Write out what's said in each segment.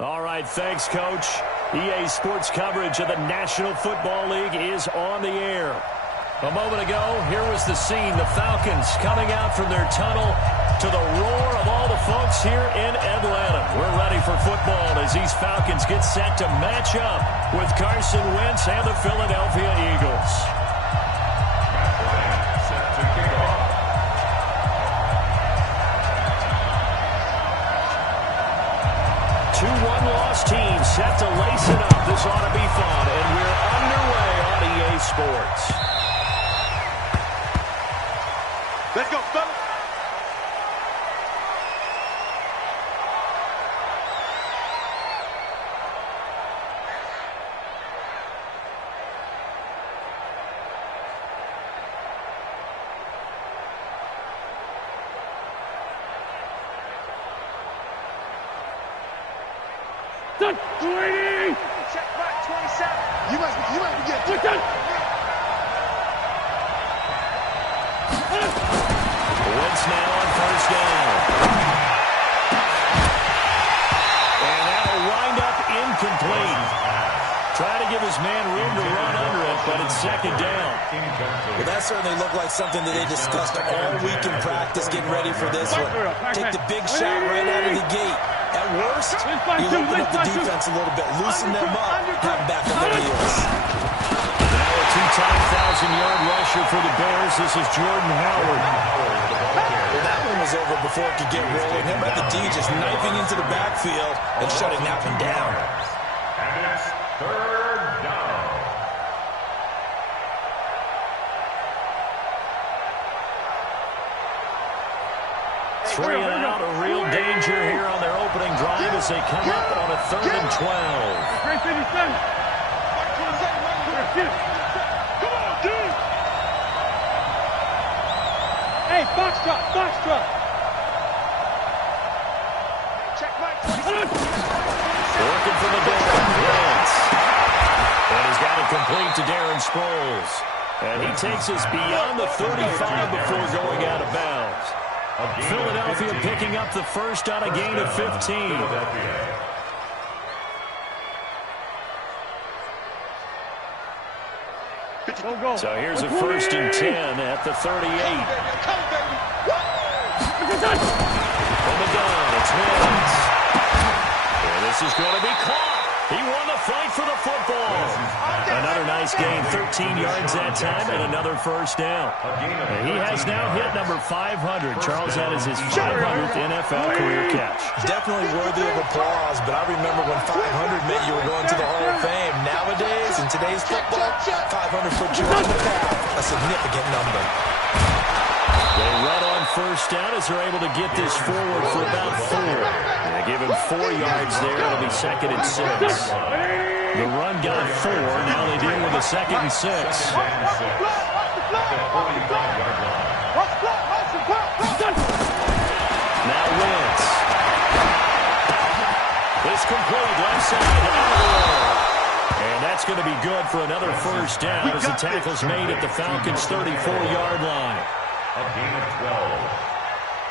All right, thanks, Coach. EA Sports coverage of the National Football League is on the air. A moment ago, here was the scene. The Falcons coming out from their tunnel to the roar of all the folks here in Atlanta. We're ready for football as these Falcons get set to match up with Carson Wentz and the Philadelphia Eagles. 2-1 loss team set to lace it up. This ought to be fun, and we're underway on EA Sports. Let's go, fellas. Done. 280. Check back 27. You must be getting. We're done. Wentz now on first down. And that'll wind up incomplete. Try to give his man room to run under it, but it's second down. Well, that certainly looked like something that they discussed all week in practice, getting ready for this one. Take the big shot right out of the gate. At worst, you open up the defense a little bit, loosen them up, have them back on their heels. Now a two-time 1,000-yard rusher for the Bears. This is Jordan Howard. Well, that one was over before it could get rolling. Him at the D just knifing into the backfield and shutting that one down. And it's third down. Three and out, a real danger here on their opening drive as they come up on a 3rd and 12. Great 57. Come on, dude. Hey, box truck. Check back 27. Working for the goal. Wentz. And he's got it complete to Darren Sproles. And he takes us beyond the 35 before going out of bounds. Philadelphia picking up the first on a gain of 15. Go. So here's a 1st and 10 at the 38. From the gun, it's Wentz. And this is going to be caught. He won the fight for the football. Another nice gain, 13 yards that time, and another first down. And he has now hit number 500. Charles, that is his 500th NFL career catch. Definitely worthy of applause, but I remember when 500 meant you were going to the Hall of Fame. Nowadays, in today's football, 500 puts you on the path, a significant number. They run on first down as they're able to get this forward for about 4. They give him 4 yards there. It'll be 2nd and 6. The run got 4. Now they deal with a 2nd and 6. Now Wentz. It's complete left side. And that's going to be good for another first down as the tackle's made at the Falcons' 34-yard line. A gain of 12.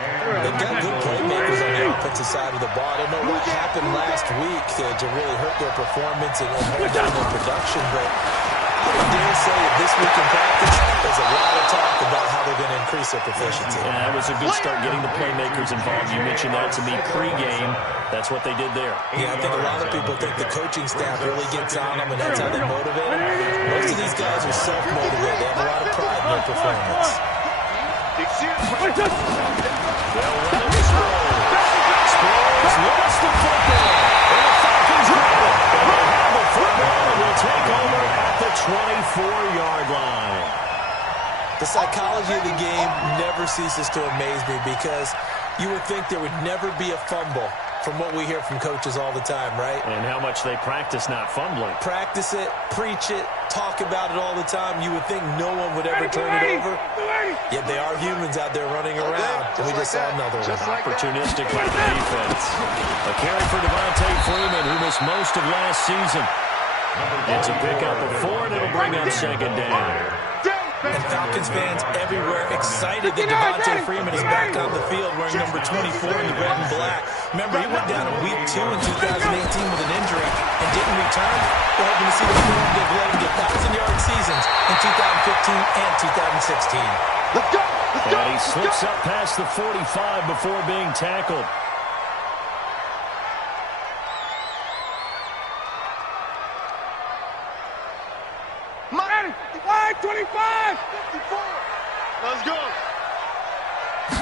They've got good playmakers on the offensive side of the ball. I don't know what happened last week to really hurt their performance and hold down their production, but I would dare say that this week in practice, there's a lot of talk about how they're going to increase their proficiency. Yeah, it was a good start getting the playmakers involved. You mentioned that to me pregame. That's what they did there. Yeah, I think a lot of people think the coaching staff really gets on them, and that's how they motivate them. Most of these guys are self-motivated. They have a lot of pride in their performance. They'll run it to Sproles lost the football. And the Falcons grab it. And they have the football and will take over at the 24-yard line. The psychology of the game never ceases to amaze me because you would think there would never be a fumble from what we hear from coaches all the time, right? And how much they practice not fumbling. Practice it, preach it, talk about it all the time. You would think no one would ever turn it over. Yet they are humans out there running around. And we just saw another one. Opportunistic by the defense. A carry for Devontae Freeman, who missed most of last season. It's a pickup of 4, and it'll bring up 2nd down. And Falcons fans everywhere excited that Devontae Freeman is back on the field wearing number 24 in the red and black. Remember, he went down in week 2 in 2018 with an injury and didn't return. We're hoping to see the form get let him get 1,000-yard seasons in 2015 and 2016. Let's go! Let's go! And he slips up past the 45 before being tackled. Ready? 25! 54! Let's go!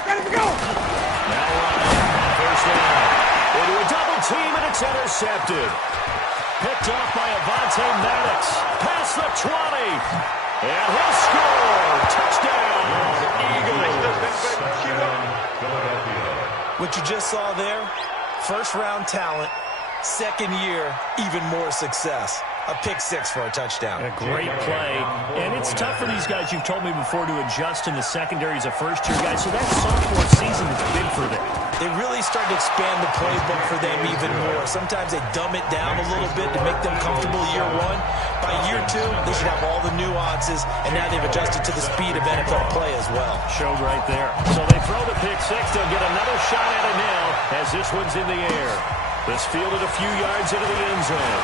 Ready to go! Now Ryan, first down. Into a double team, and it's intercepted. Picked off by Avonte Maddox. Past the 20. And he'll score. Touchdown, Eagles. What you just saw there, first-round talent, second year, even more success. A pick 6 for a touchdown. A great play. And it's tough for these guys, you've told me before, to adjust in the secondary as a first-year guy. So that sophomore season is big for them. They really start to expand the playbook for them even more. Sometimes they dumb it down a little bit to make them comfortable year 1. By year 2, they should have all the nuances, and now they've adjusted to the speed of NFL play as well. Showed right there. So they throw the pick 6. They'll get another shot at it now as this one's in the air. This fielded a few yards into the end zone.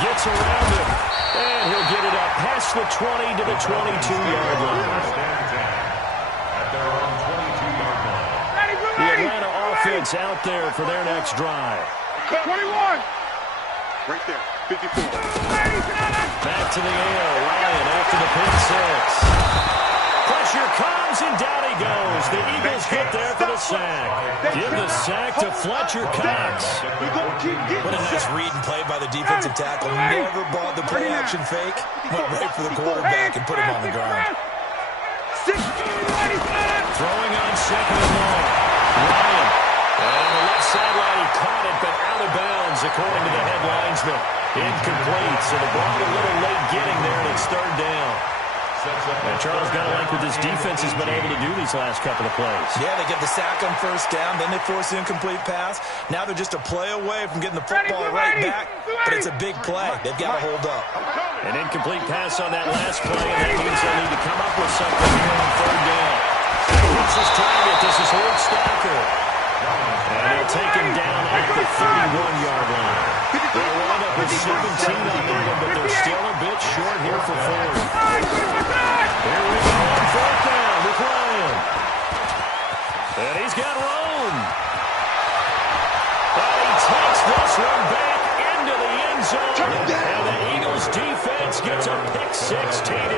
Gets around it, and he'll get it up past the 20 to the 22-yard line. At their own 22-yard line. The Atlanta offense out there for their next drive. 21! Right there, 54. Back to the air. Ryan after the pick 6. Pressure comes, and down he goes. The Eagles get there for the sack. Give the sack to Fletcher Cox. What a nice read and play by the defensive tackle. Never bought the play-action fake. Went right for the quarterback and put him on the ground. Throwing on second and long. Ryan. And on the left sideline, he caught it, but out of bounds, according to the head linesman. Incomplete, so the ball a little late getting there, and it's third down. And Charles, got to like what this defense has been able to do these last couple of plays. Yeah, they get the sack on first down, then they force the incomplete pass. Now they're just a play away from getting the football right back, but it's a big play. They've got to hold up. An incomplete pass on that last play, and that means they'll need to come up with something here on third down. Hits his target. This is Hornstacker. And he'll take him down at the 31-yard line. They'll wind up with 17 on that one, but they're still a bit short here for Ford. Here we go on fourth down with Ryan. And he's got Rome. And he takes this one back into the end zone. And the Eagles defense gets a pick 6 TD.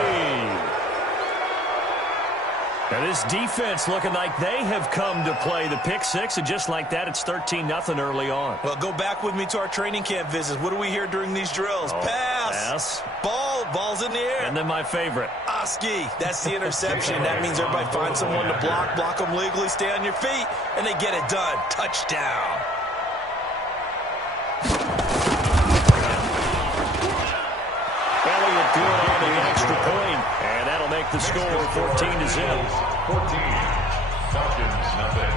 Now this defense looking like they have come to play the pick 6, and just like that, it's 13-0 early on. Well, go back with me to our training camp visits. What do we hear during these drills? Pass. Ball's in the air. And then my favorite. Oski, that's the interception. That means everybody finds someone to block them legally, stay on your feet, and they get it done. Touchdown. Elliott good on the extra point, and that'll make the score 14-0. 14. Falcons, nothing.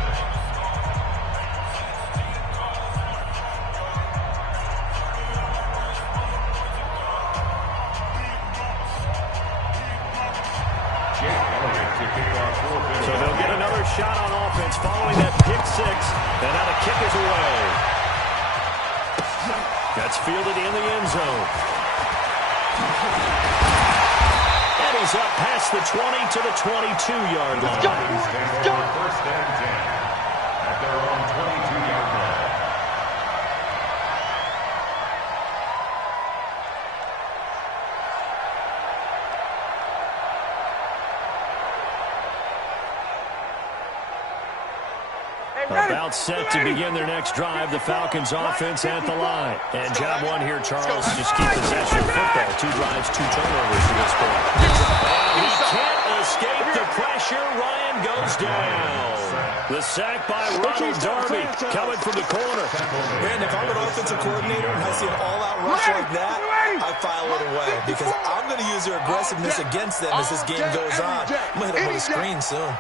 So they'll get another shot on offense following that pick 6, and now the kick is away. That's fielded in the end zone. And he's up past the 20 to the 22-yard line. Let's go. First and 10 at their own 22-yard line. About set to begin their next drive. The Falcons offense at the line. And job one here, Charles, just keep possession of football. 2 drives, 2 turnovers to this point. And he can't escape the pressure. Ryan goes down. The sack by Ronald Darby coming from the corner. Man, if I'm an offensive coordinator and I see an all-out rush like that, I file it away because I'm going to use their aggressiveness against them as this game goes on. I'm going to hit them with a screen soon.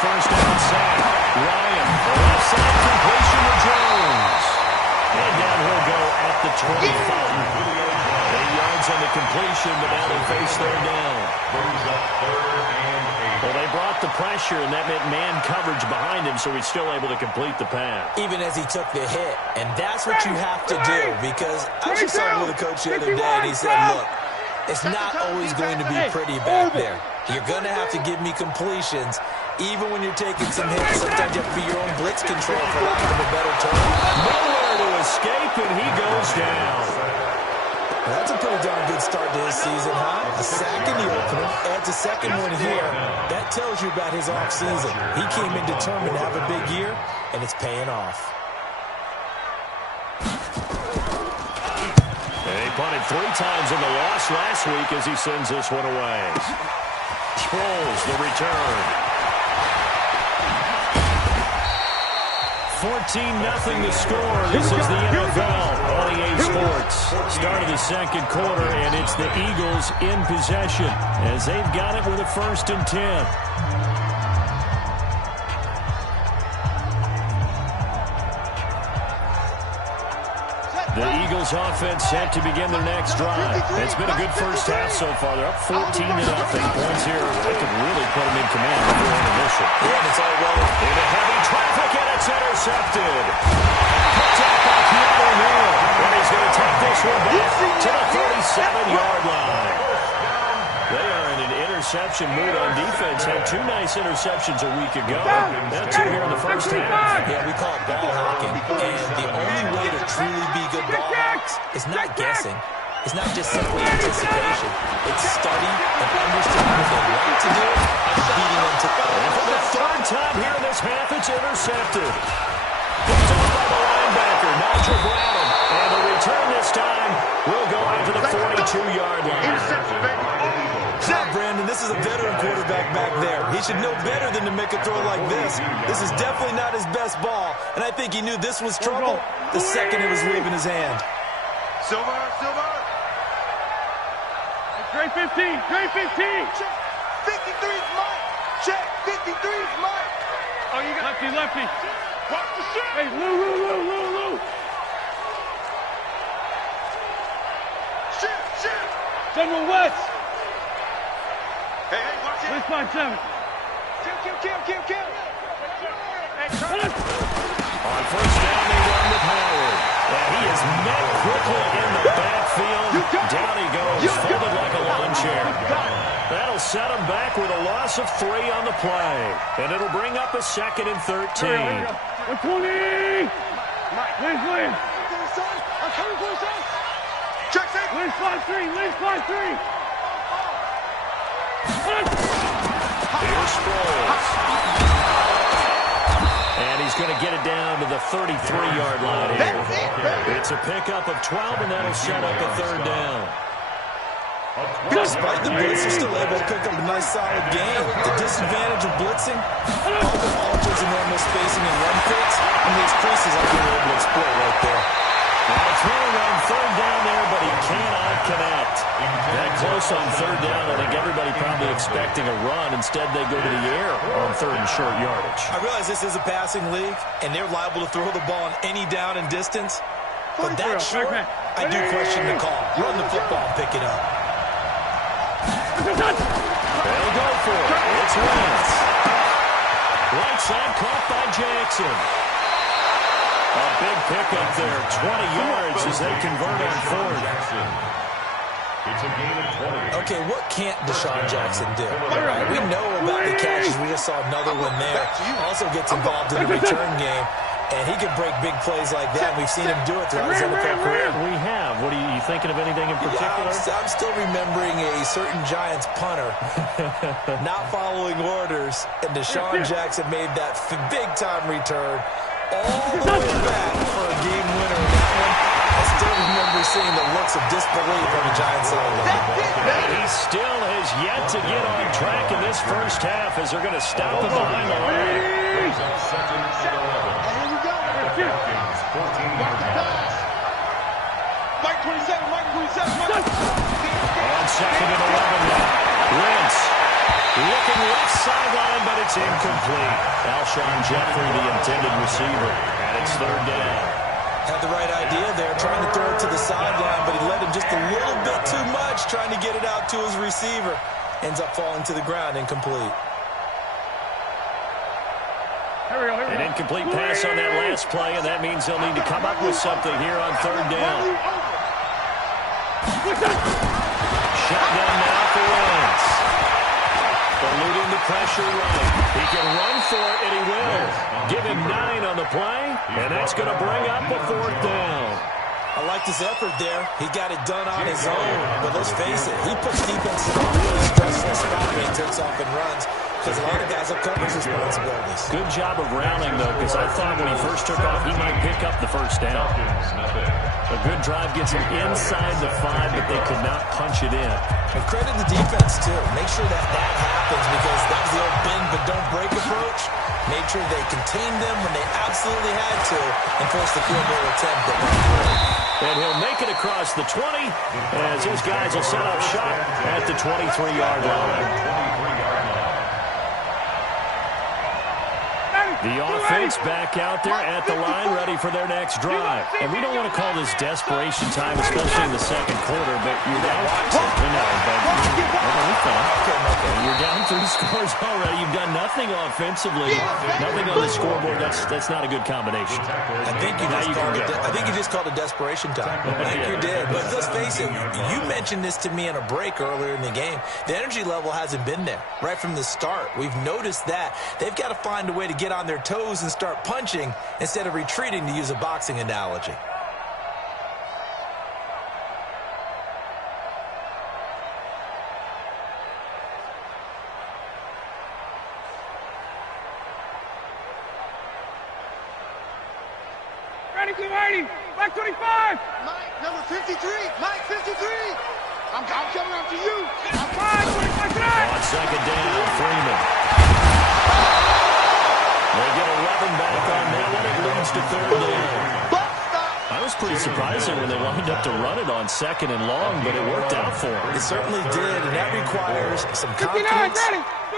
First down sack. Ryan, the left side completion to Jones. And down he'll go at the 25. 8 yards on the a completion, but now they face third down. Brings up 3rd and 8. Well, they brought the pressure, and that meant man coverage behind him, so he's still able to complete the pass. Even as he took the hit. And that's what you have to do, because I just saw with a coach the other day, and he said, look, it's not always going to be pretty back there. You're going to have to give me completions, even when you're taking some hits. Sometimes you have to be your own blitz control, for lack of a better term. Nowhere to escape, and he goes down. That's a pretty darn good start to his season, huh? A sack in the opener, adds a second one here. That tells you about his offseason. He came in determined to have a big year, and it's paying off. He punted 3 times in the loss last week as he sends this one away. Sproles, the return. 14-0 the score. This is the NFL on EA Sports. Start of the second quarter, and it's the Eagles in possession as they've got it with a 1st and 10. The Eagles offense set to begin their next drive. It's been a good first half so far. They're up 14-0. Points here. That could really put them in command before intermission. Yeah, and it's all well into heavy traffic, and it's intercepted. Picked up by Keanu Hill. And he's going to take this one back to the 37-yard line. They are in an interception mood on defense. Had 2 nice interceptions a week ago. Now 2 here in the first half. Yeah, we call it ball hacking. And the only way to truly be good ball hacks is not guessing. It's not just simply anticipation. It's study and understanding what they want to do and beating them to it. And for the 3rd time here in this half, it's intercepted. Picked off by the linebacker, Nigel Bradham. And the return this time will go out to the 42-yard line. Interception, baby. Brandon, this is a veteran quarterback back there. He should know better than to make a throw like this. This is definitely not his best ball, and I think he knew this was trouble the second it was leaving his hand. Silver. Great 15. Great 15. Check. 53's mine. Check. 53's mine. Oh, you got Lefty. watch the shit. Hey, Lou. Shit. General West. Hey, watch it. West 5-7. Kill. Hey, On first down, they run with Howard. And he is met quickly in the backfield. Down he goes, folded like a lawn chair. That'll set him back with a loss of 3 on the play. And it'll bring up a 2nd and 13. 120. Where's Williams? I'm coming for you, son. Check. Where's 5-3? Here's Sproles. And he's going to get it down to the 33-yard line here. It's a pickup of 12, and that'll set up a 3rd down. Despite the blitz, they're still able to pick up a nice solid gain. The disadvantage of blitzing often alters the normal spacing and run fits, and these creases are really able to exploit right there. Now throwing on 3rd down there, but he cannot connect. That close on 3rd down, I think everybody probably expecting a run. Instead, they go to the air on 3rd and short yardage. I realize this is a passing league, and they're liable to throw the ball on any down and distance. But that short, I do question the call. Run the football and pick it up. They'll go for it. It's Wentz. Right side caught by Jackson. A big pickup there, 20 yards as they convert on 4th. It's a gain of 20. Okay, what can't Deshaun Jackson do? We know about the catches. We just saw another one there. Also gets involved in the return game, and he can break big plays like that. We've seen him do it throughout his NFL career. We have. What are you thinking of anything in particular? Yeah, I'm still remembering a certain Giants punter not following orders, and Deshaun Jackson made that big-time return all the way back for a game winner in that one. I still remember seeing the looks of disbelief on the Giants sideline. He still has yet to get on track in this first half as they're going to stop him behind the line. Brings up 2nd and 11. Here we go. Falcons 14-yard pass. Mike 27. On 2nd and 11 now. Wentz looking left sideline, but it's incomplete. Alshon Jeffrey, the intended receiver, and it's 3rd down. Had the right idea there, trying to throw it to the sideline, but he let him just a little bit too much. pitch, trying to get it out to his receiver. Ends up falling to the ground, incomplete. An incomplete pass on that last play, and that means they'll need to come up with something here on third down. Shotgun now for Wentz. Eluding the pressure right. He can run for it, and he will. Give him 9 on the play, and that's going to bring up a fourth down. I liked his effort there. He got it done on his own. But let's face it, he puts defense in a really stressful spot when he takes off and runs, because a lot of guys have coverage responsibilities. Good job of rounding, though, because I thought when he first took off, he might pick up the first down. A good drive gets him inside the 5, but they could not punch it in. And credit the defense, too. Make sure that happens, because that was the old bend but don't break approach. Made sure they contained them when they absolutely had to and forced the field goal attempt that went through. And he'll make it across the 20 as his guys will set up shop at the 23-yard line. The offense back out there at the line, ready for their next drive. And we don't want to call this desperation time, especially in the second quarter, but you're down. You're down 3 scores already. You've done nothing offensively, nothing on the scoreboard. That's not a good combination. I think you just called it desperation time. I think you did. But let's face it, you mentioned this to me in a break earlier in the game. The energy level hasn't been there right from the start. We've noticed that. They've got to find a way to get on their toes and start punching instead of retreating, to use a boxing analogy. Ready, keep waiting. Black 25. Mike, number 53. Mike, 53. I'm coming after you. I'm fine. 25 tonight. On second down, Freeman. They get 11 back on that one. It leads to third down. I was pretty surprised when they lined up to run it on second and long, but it worked out for them. It certainly did, and that requires some confidence,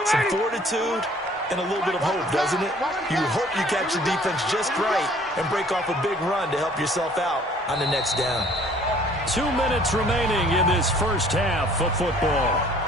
some fortitude, and a little bit of hope, doesn't it? You hope you catch the defense just right and break off a big run to help yourself out on the next down. 2 minutes remaining in this first half of football.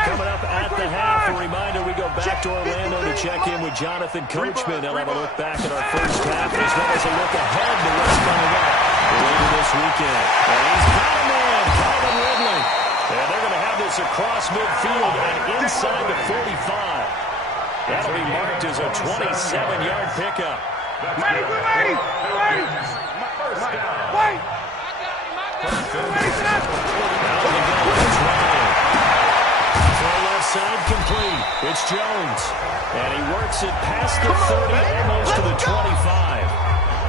Coming up at the half, a reminder, we go back to Orlando to check in with Jonathan Coachman. They'll have a look back at our first half as well as a look ahead to what's coming up later this weekend. And he's got a man, Calvin Ridley. And they're going to have this across midfield and inside the 45. That'll be marked as a 27-yard pickup. Ready, we're ready. We're ready. Wait. Ready, set up. Now the goal is Ryan. Throw left side complete. It's Jones. And he works it past the 30, almost to the 25.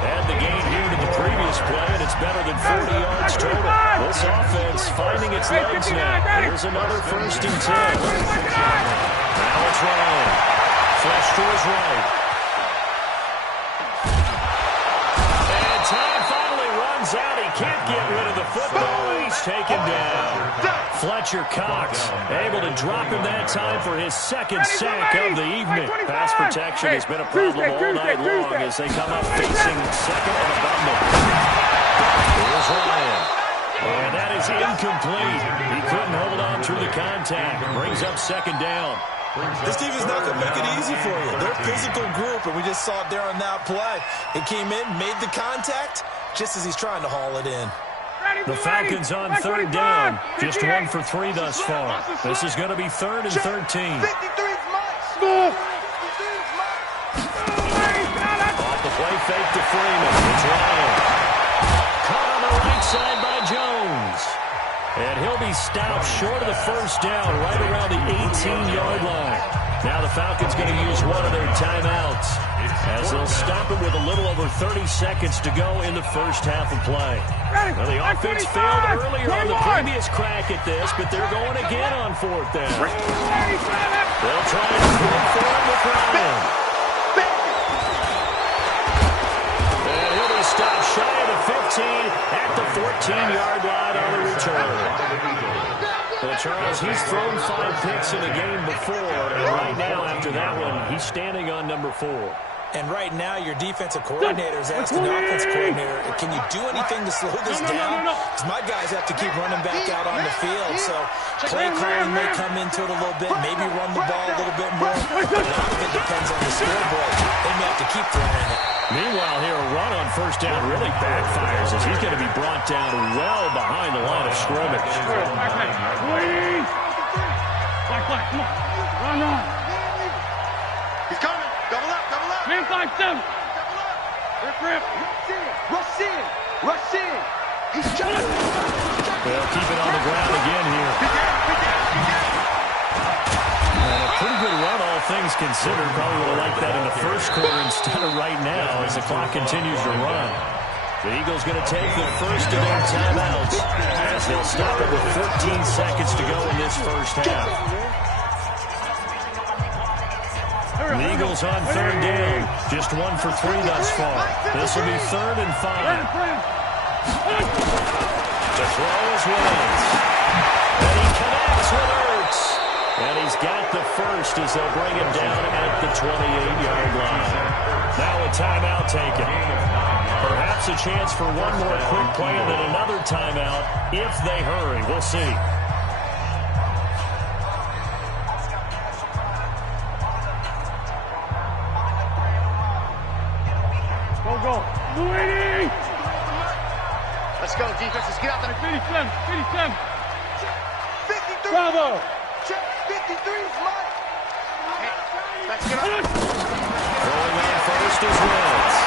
And the gain here to the previous play, and it's better than 40 yards total. This offense finding its legs now. Here's another 1st and 10. Now it's Ryan. Flush to his right. And time finally runs out. He can't get rid of the football, and he's taken down. Fletcher Cox able to drop him that time for his second sack of the evening. Pass protection has been a problem all night long as they come up facing second and a bundle. Here's Ryan. And that is incomplete. He couldn't hold on through the contact. Brings up second down. This team is not going to make it easy for you. They're a physical group, and we just saw it there on that play. It came in, made the contact, just as he's trying to haul it in. The Falcons on third down. Just 1 for 3 thus far. This is going to be 3rd and 13. 53's Mike. Off the play fake to Freeman. It's Ryan. Caught on the right side by Jones. And he'll be stopped short of the first down right around the 18-yard line. Now the Falcons going to use one of their timeouts as they'll stop it with a little over 30 seconds to go in the first half of play. Well, the offense failed earlier on the previous crack at this, but they're going again on 4th down. They'll try and throw for him with Ryan. And he'll be stopped shy of the 15 at the 14-yard line on the return. Well, Charles, he's thrown 5 picks in a game before, and right now after that one, he's standing on number 4. And right now, your defensive coordinator is asking the offense coordinator, can you do anything to slow this down? Because my guys have to keep running back out on the field. So play calling may come into it a little bit, maybe run the ball a little bit more. A lot of it depends on the scoreboard. They may have to keep throwing it. Meanwhile, here, a run on first down really backfires as he's going to be brought down well behind the line of scrimmage. Come on. Run. He's coming. Double up. Man 5-7. Rip. Rush in. He's jumping. They'll keep it on the ground again here. And a pretty good run, all things considered. Probably would have liked that in the first quarter instead of right now as the clock continues to run. The Eagles going to take the first of their timeouts as they'll stop it with 14 seconds to go in this first half. The Eagles on third down. Just 1 for 3 thus far. This will be 3rd and 5. To throw is Williams. And he connects with Ertz. And he's got the first as they'll bring him down at the 28-yard line. Now a timeout taken. Perhaps a chance for one more quick play and then another timeout if they hurry. We'll see. Go. Luigi! Let's go, defense. Let's get out there. 57. 53. Bravo! Check. 53 is mine. Let's get out. Going on first is Williams.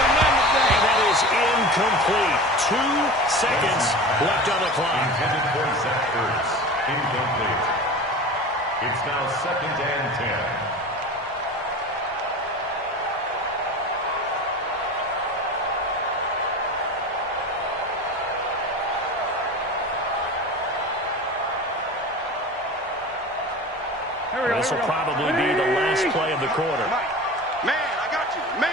And that is incomplete. 2 seconds left on the clock. Intended for Zach Ertz. Incomplete. It's now 2nd and 10. This will probably be the last play of the quarter. Man, I got you. The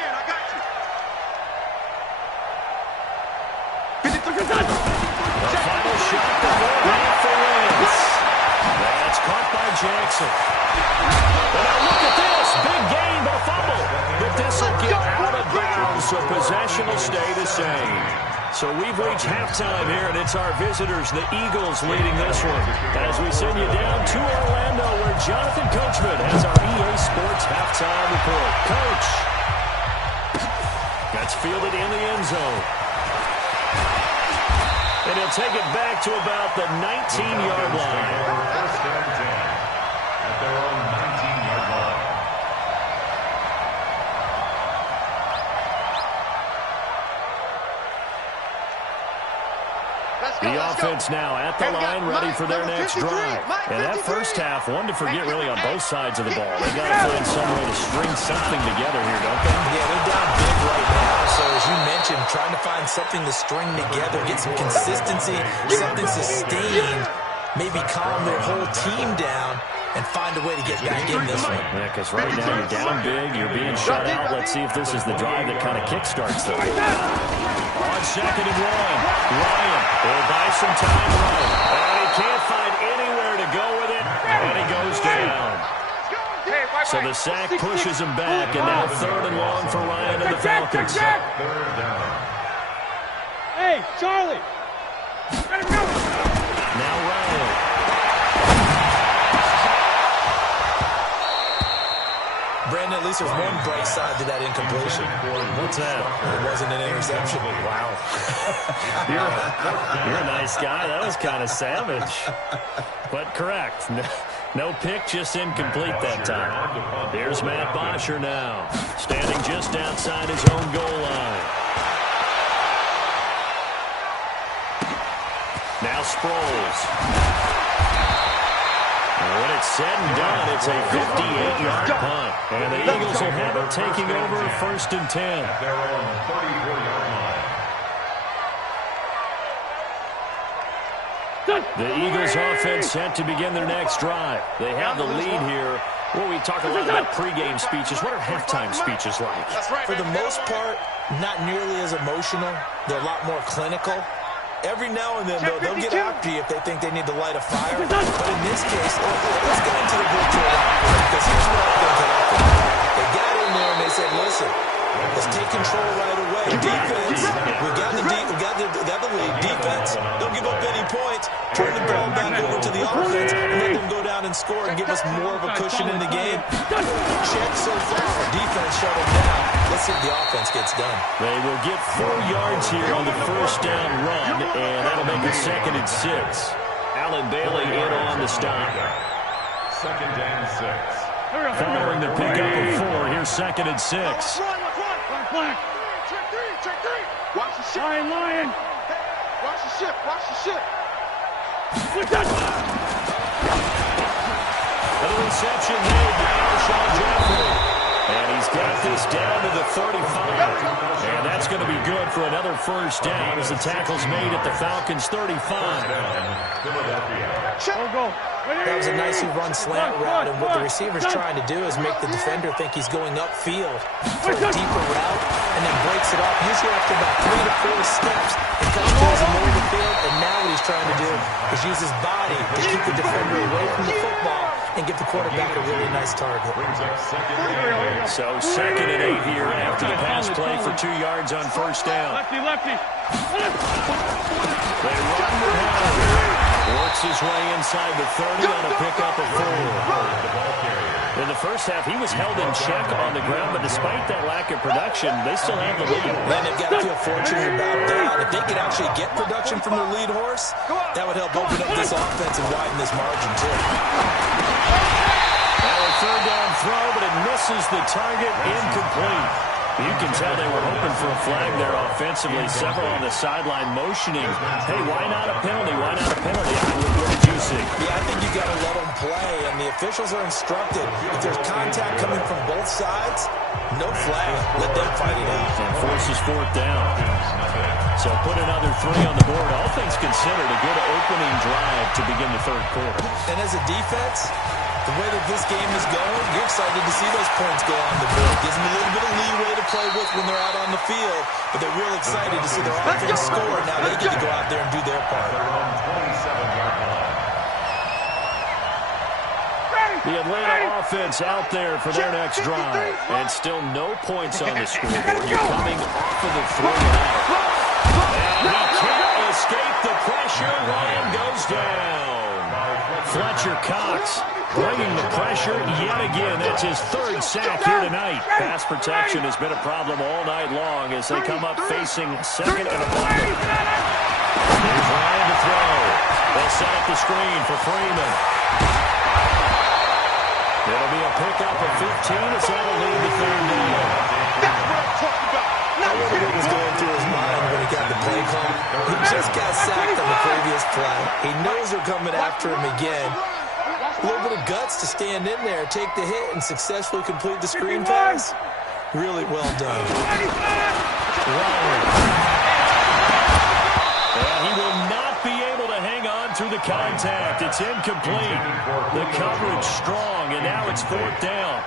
final shot beforehand for Williams. That's caught by Jackson. And now look at this. Big gain, but a fumble. But this will get out of bounds, so possession will stay the same. So we've reached halftime here, and it's our visitors, the Eagles, leading this one. As we send you down to Orlando, where Jonathan Coachman has our EA Sports halftime report. Coach. That's fielded in the end zone. And he'll take it back to about the 19-yard line. First and 10 at their own 19-yard line. The offense now at the line, ready for their next drive. And that first half, one to forget really on both sides of the ball. They've got to find some way to string something together here, don't they? Yeah, they're down big right now. So as you mentioned, trying to find something to string together, get some consistency, something sustained, maybe calm their whole team down and find a way to get back in this one. Yeah, because right now you're down big, you're being shut out. Let's see if this is the drive that kind of kickstarts them. On 2nd and 1, Ryan will buy some time running. And he can't find anywhere to go with it, and he goes down. So the sack pushes him back, and now 3rd and long for Ryan and the Falcons. 3rd down. Hey, Charlie! Let him go! Now Ryan. Brandon, at least there's one bright side to that incompletion. What's that? It wasn't an interception. Wow. You're a nice guy. That was kind of savage. But correct. No pick, just incomplete that time. Here's Matt Bosher now, standing just outside his own goal line. Now Sproles. When it's said and done, it's a 58-yard punt. And the Eagles will have it taking over 1st and 10. At their own 34-yard line. The Eagles offense set to begin their next drive. They have the lead here. Well, we talk a lot about pregame speeches. What are halftime speeches like? For the most part, not nearly as emotional. They're a lot more clinical. Every now and then, though, they'll get after you if they think they need to light a fire. But in this case, let's get into the virtual locker room, because here's what I think happened. They control right away. Defense, we got the lead. Defense, don't give up any points. Turn the ball back over to the offense and let them go down and score and give us more of a cushion in the game. Check so far. Defense shut them down. Let's see if the offense gets done. They will get 4 yards here on the first down run, and that'll make it 2nd and 6. Alan Bailey in on the stop. 2nd and 6. Following the pickup of 4, here's 2nd and 6. Let's run. Black. Check three. Watch the ship. Lion. Watch the ship. Look out. Another reception made by Alshon Jeffrey. And he's got this down to the 35. And that's going to be good for another first down as the tackle's made at the Falcons' 35. Go. That was a nicely run slant route, and what the receiver's trying to do is make the defender think he's going upfield for a deeper route, and then breaks it off, usually after about 3 to 4 steps. It comes towards the middle of the field, and now what he's trying to do is use his body to keep the defender away from the football and give the quarterback a really nice target. So 2nd and 8 here after the pass play for 2 yards on first down. Lefty. They run with Howard. Works his way inside the 30 on a pickup of 4. In the first half, he was held in check on the ground, but despite that lack of production, they still have the lead. Man, they've got to feel fortunate about that. If they could actually get production from their lead horse, that would help open up this offense and widen this margin, too. Now a 3rd down throw, but it misses the target, incomplete. You can tell they were hoping for a flag there offensively. Several on the sideline motioning. Hey, why not a penalty? Why not a penalty? What did you see? Yeah, I think you got to let them play, and the officials are instructed. If there's contact coming from both sides, no flag. Let them fight it out. And forces 4th down. So put another 3 on the board. All things considered, a good opening drive to begin the 3rd quarter. And as a defense, the way that this game is going, you're excited to see those points go on the board. Gives them a little bit of leeway to play with when they're out on the field, but they're real excited to see their offense score. Now they get to go out there and do their part. The Atlanta offense out there for their next drive. And still no points on the scoreboard. You're coming off of the 3 and out. And he can't escape the pressure. Ryan goes down. Fletcher Cox bringing the pressure yet again. That's his 3rd sack here tonight. Pass protection has been a problem all night long as they come up facing 2nd and 11. Here's Ryan to throw. They'll set up the screen for Freeman. It'll be a pickup of 15 as that'll lead to 3rd down. That's what I'm talking about. I wonder what was going through his mind when he got the play call. He just got sacked on the previous play. He knows they're coming after him again. A little bit of guts to stand in there, take the hit, and successfully complete the screen pass. Really well done. And he will not be able to hang on through the contact. It's incomplete. The coverage strong, and now it's 4th down.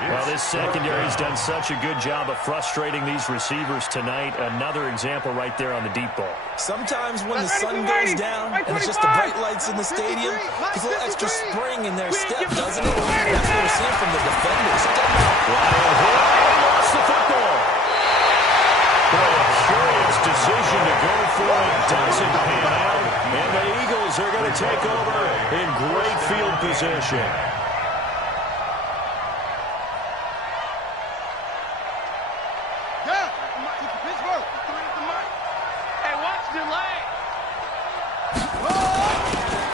Well, this secondary has done such a good job of frustrating these receivers tonight. Another example right there on the deep ball. Sometimes when the sun goes down and it's just the bright lights in the stadium, there's a little extra spring in their step, doesn't it? That's what we're seeing from the defenders. Lost the football. Boy, a curious decision to go for it. Doesn't pan out. And the Eagles are going to take over in great field position.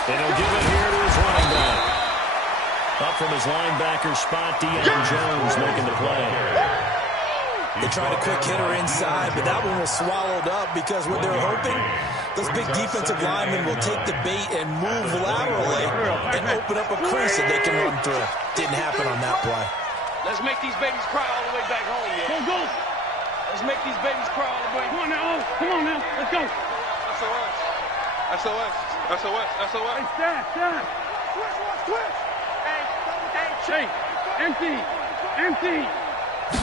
And he'll give it here to his running back. Up from his linebacker spot, Deion Jones making the play. They tried a quick hitter inside, but that one was swallowed up because what they're hoping, those big defensive linemen will take the bait and move laterally and open up a crease that they can run through. Didn't happen on that play. Let's make these babies cry all the way back home, yeah. Go. Let's make these babies cry all the way. Come on now. Let's go. SOS. Hey, stop. Switch. Hey, empty.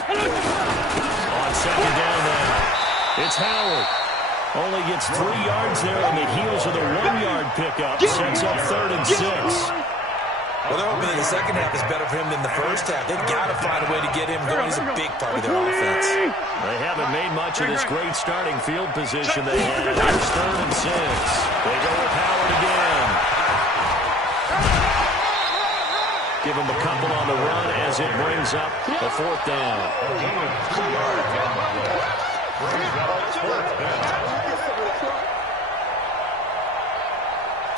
On 2nd down now, it's Howard. Only gets 3 yards there on the heels of the 1-yard pickup. Sets up 3rd and 6. Well, they're hoping that the second half is better for him than the first half. They've got to find a way to get him going. He's a big part of their offense. They haven't made much of this great starting field position they had. Here's 3rd and 6. They go with Howard again. Give him a couple on the run as it brings up the 4th down.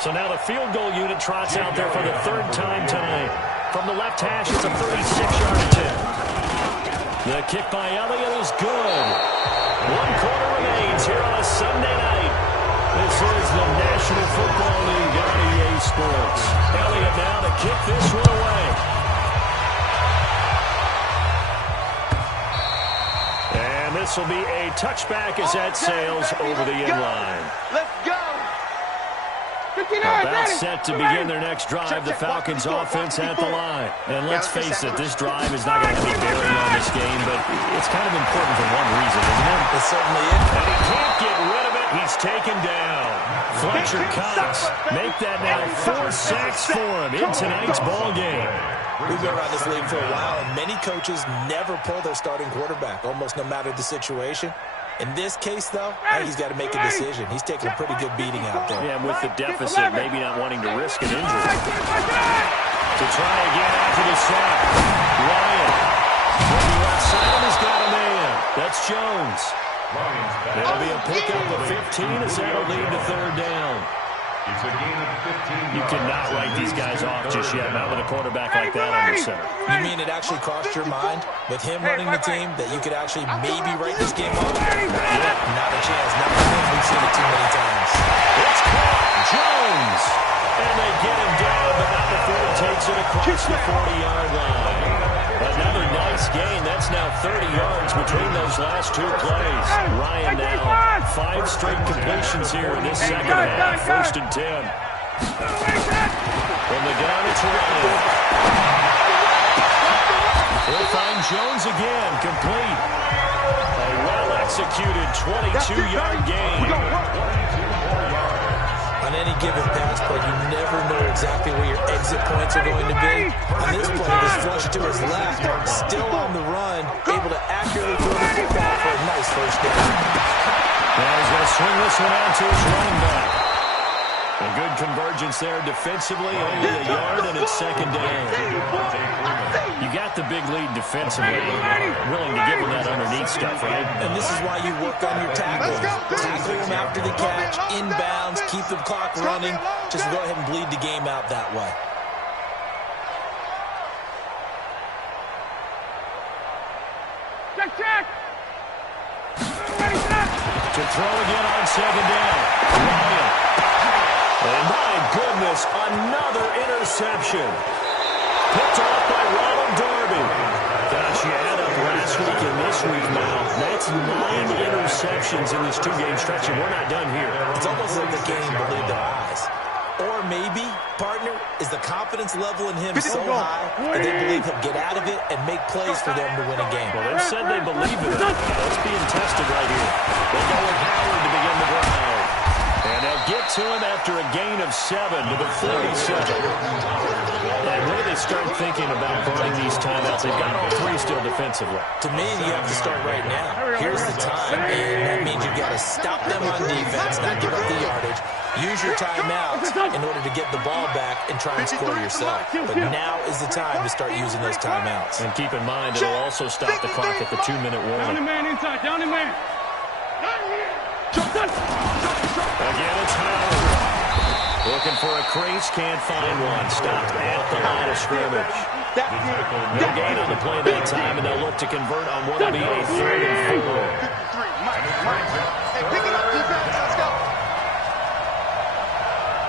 So now the field goal unit trots out there for the 3rd time tonight. From the left hash, it's a 36-yard attempt. The kick by Elliott is good. 1 quarter remains here on a Sunday night. This is the National Football League on EA Sports. Elliott now to kick this one away. And this will be a touchback as that sails over the end line. Let's go. About set to begin their next drive. The Falcons offense at the line. And let's face it, this drive is not going to have any bearing on this game, but it's kind of important for one reason, isn't it? It certainly is. And he can't get rid of it. He's taken down. Fletcher Cox make that now 4 sacks for him in tonight's ball game. We've been around this league for a while, and many coaches never pull their starting quarterback, almost no matter the situation. In this case, though, I think he's got to make a decision. He's taking a pretty good beating out there. Yeah, with the deficit, maybe not wanting to risk an injury. To try again after the sack. Ryan. Looking outside him, he's got a man. That's Jones. It'll be a pickup of 15 as that'll lead to 3rd down. It's a gain of 15. You cannot write these guys off just yet, not with a quarterback like that on the center. You mean it actually crossed your mind with him running the team that you could actually maybe write this game off? Not yet. Not a chance. Not because we've seen it too many times. It's caught. Jones. And they get him down, but not before he takes it across the 40-yard line. Another nice gain. That's now 30 yards between those last 2 plays. Ryan now 5 straight completions here in this second half. 1st and 10. From the gun, it's Ryan. He'll find Jones again, complete. A well-executed 22-yard gain. On any given pass play, you never know exactly where your exit points are going to be. On this play, it was flushed to his left, still on the run, able to accurately throw the football for a nice 1st down. Now he's going to swing this one out to his running back. A good convergence there defensively, only a yard, and it's 2nd down. You got the big lead defensively. Willing to give him that underneath stuff, right? And this is why you work on your tackling. Tackle him after the catch, inbounds, keep the clock running. Just go ahead and bleed the game out that way. Check. To throw again on 2nd down. Ryan. And my goodness, another interception. Picked off by Ronald Darby. Gosh, you add up last week and this week now. That's 9 interceptions in this 2-game stretch, and we're not done here. It's almost like the game believed their eyes. Or maybe, partner, is the confidence level in him so high that they believe he'll get out of it and make plays for them to win a game. Well, they've said they believe in it. That's being tested right here. They go with Howard to begin the drive. And they'll get to him after a gain of 7 to the 47. And when do they start thinking about burning these timeouts? They've got all 3 still defensively. To me, you have to start right now. Here's the time, and that means you've got to stop them on defense, not give up the yardage. Use your timeouts in order to get the ball back and try and score yourself. But now is the time to start using those timeouts. And keep in mind, it'll also stop the clock at the 2-minute warning. Down the man inside. Down the man. Again, it's Howard. Looking for a crease, can't find one. Stopped at the line of scrimmage. No gain on the play that time, and they'll look to convert on what will be a 3rd and 4. Hey, pick it up, defense. Let's go.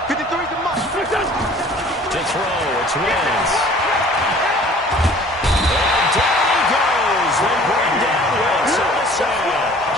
53's a must. To throw, it's Wentz. And down he goes. They bring down Wentz on the sack.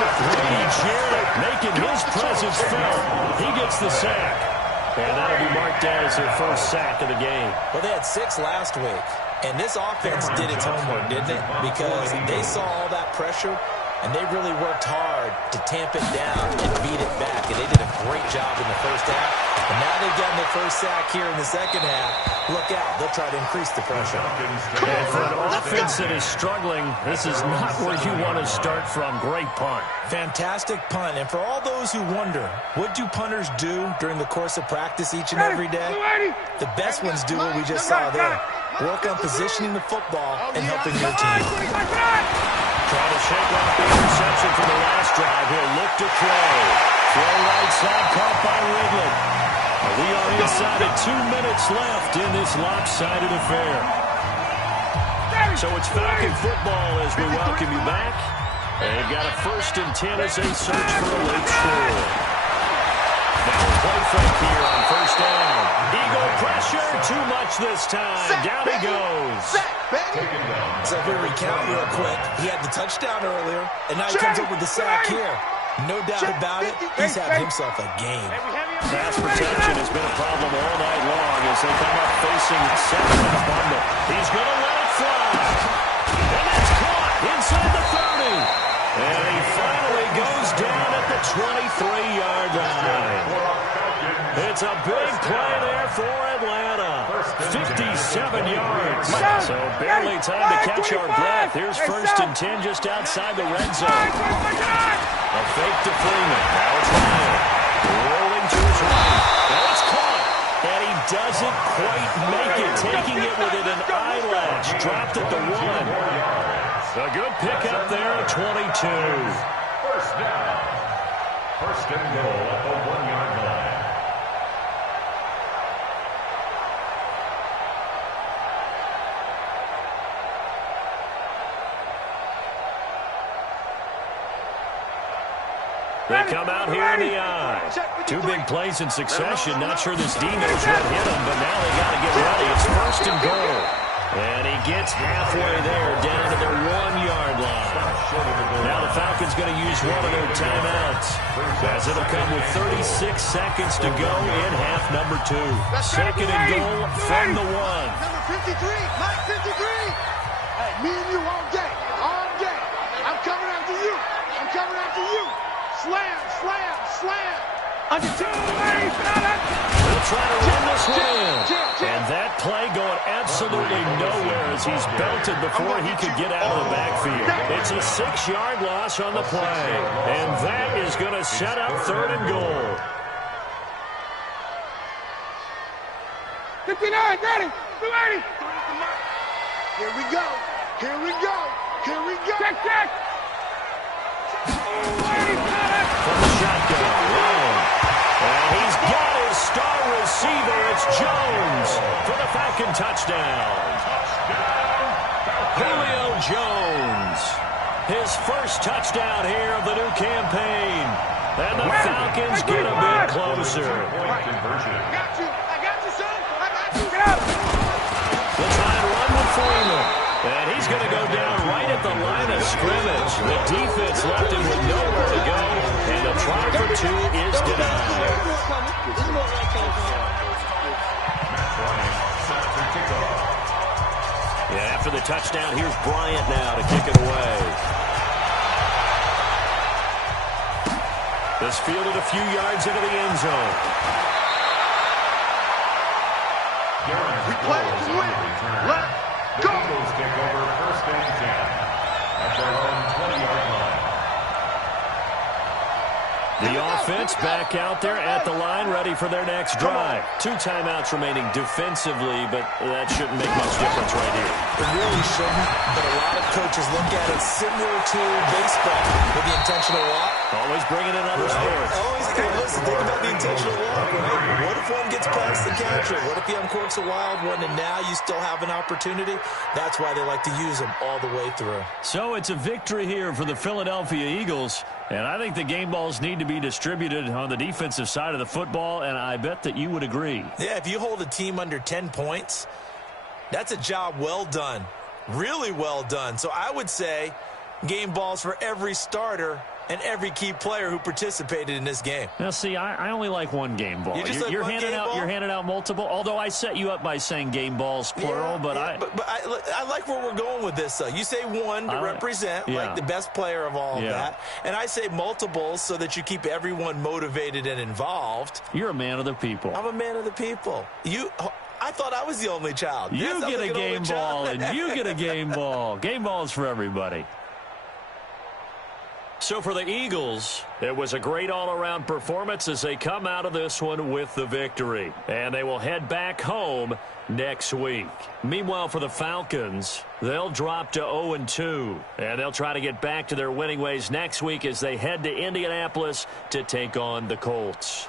Grady Jarrett making his presence felt. He gets the sack. And that'll be marked down as their 1st sack of the game. Well, they had 6 last week. And this offense did its homework, didn't it? Because they saw all that pressure, and they really worked hard to tamp it down and beat it back. And they did a great job in the 1st half. And now they've gotten their first sack here in the second half. Look out. They'll try to increase the pressure. And for an offense that is struggling, this is not where you want to start from. Great punt. Fantastic punt. And for all those who wonder, what do punters do during the course of practice each and every day? The best ones do what we just saw there. Work on positioning the football and helping your team. Trying to shake off the interception from the last drive. He'll look to throw. Throw right side, caught by Ridley. We are inside of 2 minutes left in this lopsided affair. So it's Falcon football as we welcome you back. They've got a 1st and 10 as they search for a late score. Now a play fake here on 1st down. Eagle pressure, too much this time. Down he goes. So if we recount real quick, he had the touchdown earlier, and now he comes up with the sack here. No doubt about it, he's had himself a game. Pass protection has been a problem all night long as they come up facing second and bundle. He's going to let it fly. And it's caught inside the 30. And he finally goes down at the 23-yard line. It's a big play there for Atlanta. 57 yards. So barely time to catch our breath. Here's 1st and 10 just outside the red zone. A fake to Freeman. Now it's Ryan. Rolling to his right. Now it's caught. And he doesn't quite make it. Taking it within an eyelash. Dropped at the 1. A good pickup there at 22. 1st down. 1st and goal at the 1-yard line. They come out here in the eye. 2 big plays in succession. Not sure this D knows what hit him, but now they got to get ready. It's 1st and goal. And he gets halfway there down to their 1-yard line. Now the Falcons going to use one of their timeouts as it'll come with 36 seconds to go in half number 2. 2nd and goal from the 1. Number 53, Mike 53. Hey, me and you all day. All day. I'm coming after you. I'm coming after you. Slam, slam, slam. Under 2, They'll try to run this one in. And that play going absolutely nowhere as he's belted before he could get out of the backfield. It's a 6-yard loss on the play. And that is going to set up 3rd and goal. 59, got it. 280. Here we go. Here we go. Here we go. Check. From the shotgun, Ryan. And he's got his star receiver. It's Jones for the Falcon touchdown. Julio Jones. His first touchdown here of the new campaign. And the Falcons get a bit closer. I got you, son. I got you. Get out. They'll try and run with Freeman. And he's going to go down right at the line of scrimmage. The defense left him with nowhere to go. And the try for 2 is denied. Yeah, after the touchdown, here's Bryant now to kick it away. This fielded a few yards into the end zone. We play to win. Let's the Eagles take over 1st and 10 at their own 20-yard line. The offense back out there at the line, ready for their next drive. 2 timeouts remaining defensively, but that shouldn't make much difference right here. It really shouldn't, but a lot of coaches look at it similar to baseball with the intentional walk. Always bringing in other sports. Always, listen, think about the intentional walk, right? What if one gets past the catcher? What if he uncorks a wild one and now you still have an opportunity? That's why they like to use them all the way through. So it's a victory here for the Philadelphia Eagles. And I think the game balls need to be distributed on the defensive side of the football, and I bet that you would agree. Yeah, if you hold a team under 10 points, that's a job well done. Really well done. So I would say game balls for every starter and every key player who participated in this game. Now, see, I only like one game ball. You're handing out multiple, although I set you up by saying game balls, plural. But I like where we're going with this, though. You say one to represent, like the best player of all of that. And I say multiples so that you keep everyone motivated and involved. You're a man of the people. I'm a man of the people. I thought I was the only child. You get a game ball, and you get a game ball. Game balls for everybody. So for the Eagles, it was a great all-around performance as they come out of this one with the victory. And they will head back home next week. Meanwhile, for the Falcons, they'll drop to 0-2. And they'll try to get back to their winning ways next week as they head to Indianapolis to take on the Colts.